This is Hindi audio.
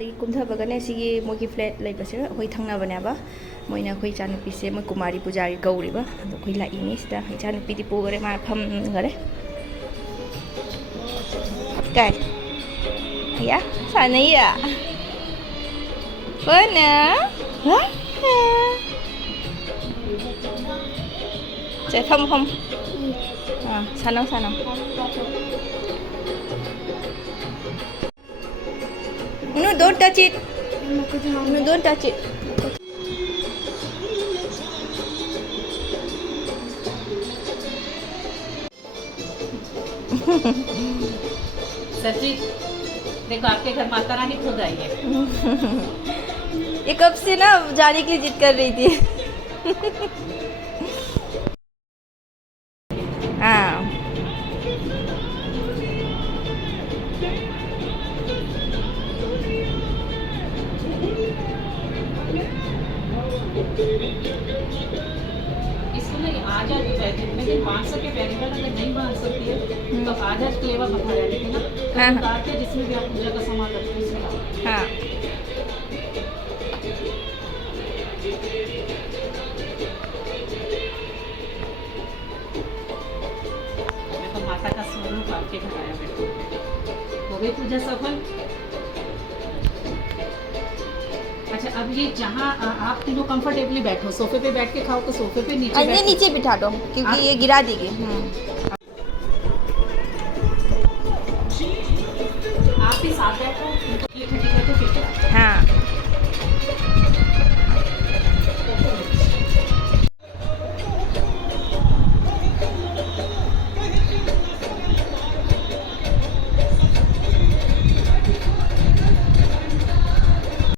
ꯃꯈꯥꯗꯒꯤ ꯀꯨꯝꯊꯕꯒꯅꯦ ꯁꯤꯒꯤ ꯃꯣꯏꯒꯤ ꯐ꯭ꯂꯦꯠ ꯂꯩꯕꯁꯦ ꯑꯩꯈꯣꯏ ꯊꯪꯅꯕꯅꯦꯕ ꯃꯣꯏꯅ ꯑꯩꯈꯣꯏ ꯏꯆꯥꯅꯨꯄꯤꯁꯦ ꯃꯣꯏ ꯀꯨꯃꯥꯔꯤ ꯄꯨꯖꯥꯔꯤ ꯀꯧꯔꯤꯕ ꯑꯗꯣ ꯑꯩꯈꯣꯏ ꯂꯥꯛꯏꯅꯤ ꯁꯤꯗ ꯏꯆꯥꯅꯨꯄꯤꯗꯤ ꯄꯨꯈꯔꯦ ꯃꯥꯅ ꯐꯝꯈꯔꯦ ꯀꯥꯏ ꯌꯥ ꯁꯥꯟꯅꯩꯌꯥ ꯀꯣꯟꯅ ꯆꯦ ꯐꯝ 사나w No, don't touch it. No, don't touch it. सच्ची देखो आपके घर माता रानी खुद आई है। ये कब से ना जाने के लिए जिद कर रही थी। हाँ इसको नहीं आज जितने दिन बांध सके बैरिकेड अगर नहीं बांध सकती है तो आज क्लेवर बताया लेकिन ना उतार के जिसमें भी आप पूजा का सामान रखते हैं उसमें हाँ देखो माता का स्वरूप आपके घर आया बेटा हो गई पूजा सफल। अच्छा अब ये जहाँ आप तीनों कंफर्टेबली बैठो सोफे पे बैठ के खाओ तो सोफे पे नीचे नीचे बिठा दो क्योंकि ये गिरा देगी।